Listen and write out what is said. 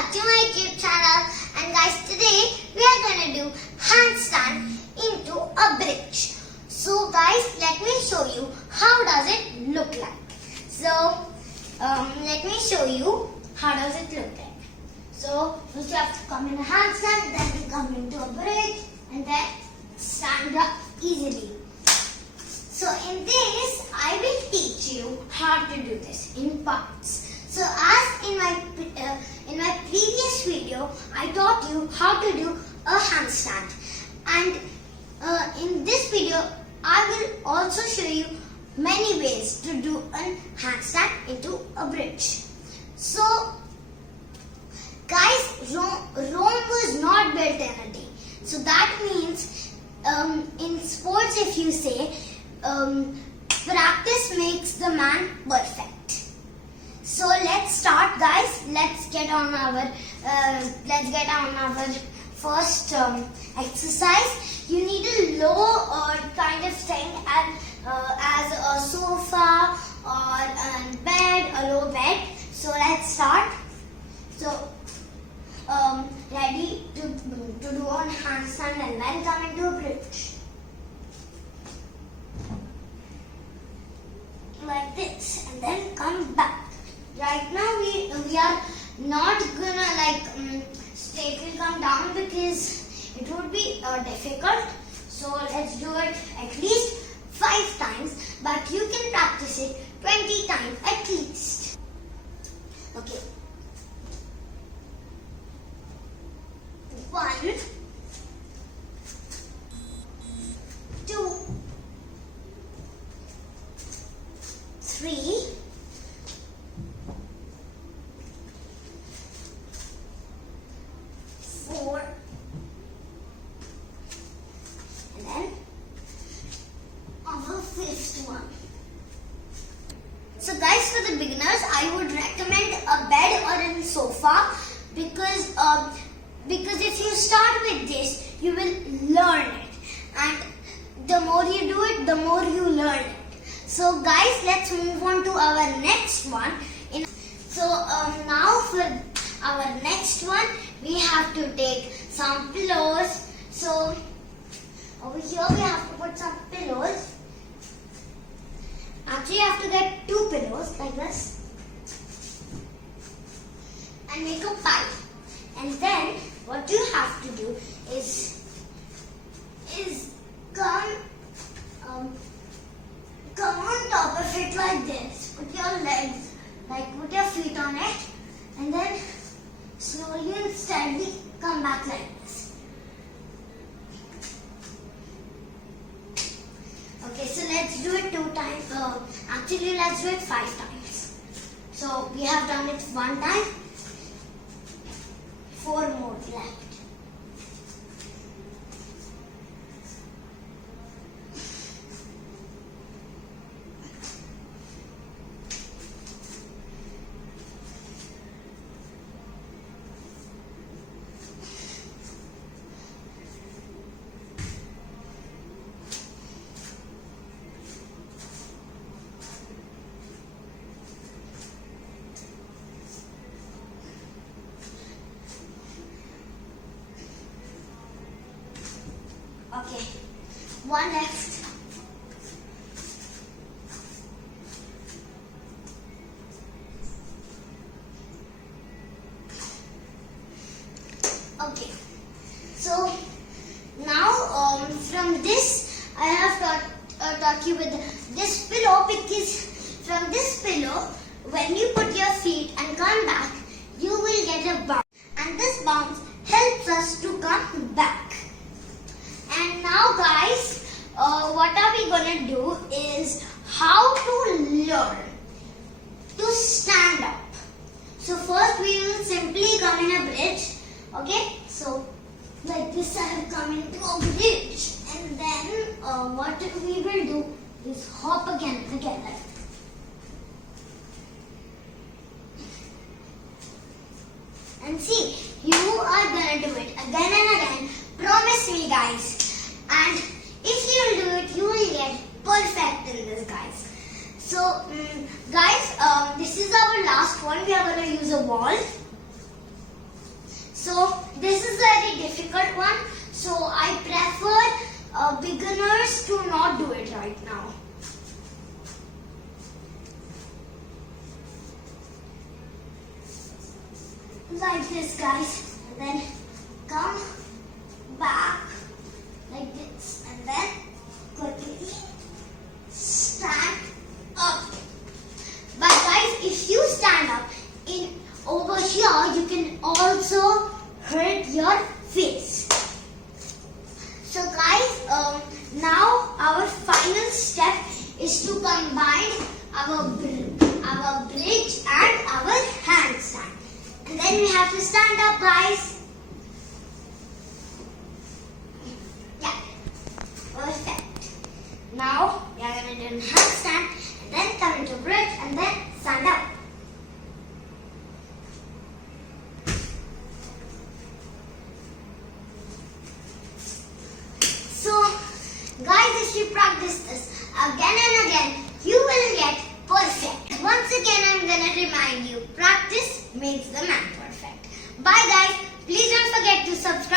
back to my YouTube channel, and guys, today we are gonna do handstand into a bridge. So guys, let me show you how does it look like. So let me show you how does it look like. So first you have to come in a handstand, then you come into a bridge, and then stand up easily. So in this, I will teach you how to do this in parts. So as in my previous video, I taught you how to do a handstand, and in this video, I will also show you many ways to do a handstand into a bridge. So guys, Rome was not built in a day. So that means in sports, if you say practice makes the man perfect. So let's start, guys. Let's get on our first exercise. You need a low kind of thing as a sofa or a bed, a low bed. So let's start. So ready to do on handstand and then come into a bridge. Like this, and then come back. Right now we are not gonna straightly come down because it would be difficult. So let's do it at least 5 times, but you can practice it 20 times at least. Okay. 1, 2, 3, 4, and then our 5th one. So guys, for the beginners, I would recommend a bed or a sofa because if you start with this, you will learn it, and the more you do it, the more you learn it. So guys, let's move on to our next one. Now for our next one, we have to take some pillows. So over here we have to put some pillows. Actually, you have to get 2 pillows like this and make a pile. And then what you have to do is come on top of it like this. Put your legs, put your feet on it, and then slowly and steadily come back like this. Okay, so let's do it 2 times. Actually, let's do it 5 times. So we have done it 1 time. 4 more left. Okay, 1 left. Okay, so now from this, I have taught you with this pillow, because from this pillow, when you put your feet and come back, you will get a bounce, and this bounce helps us to come back. And now guys, what are we gonna do is how to learn to stand up. So first we will simply come in a bridge. Okay, so like this I have come into a bridge, and then what we will do is hop again like that. And see, you are gonna do it again and again. Promise me, guys. And if you do it, you will get perfect in this, guys. So, guys, this is our last one. We are going to use a wall. So this is a very difficult one. So I prefer beginners to not do it right now. Like this, guys, and then come back like this, and then quickly stand up. But guys, if you stand up over here, you can also hurt your face. So guys, now our final step is to combine our bridge and our handstand. And then we have to stand up, guys. Yeah, perfect. Now we are going to do handstand and then come into bridge and then stand up. So guys, if you practice this again and again, you will get perfect. Once again, I'm going to remind you, practice makes the man perfect. Bye guys. Please don't forget to subscribe.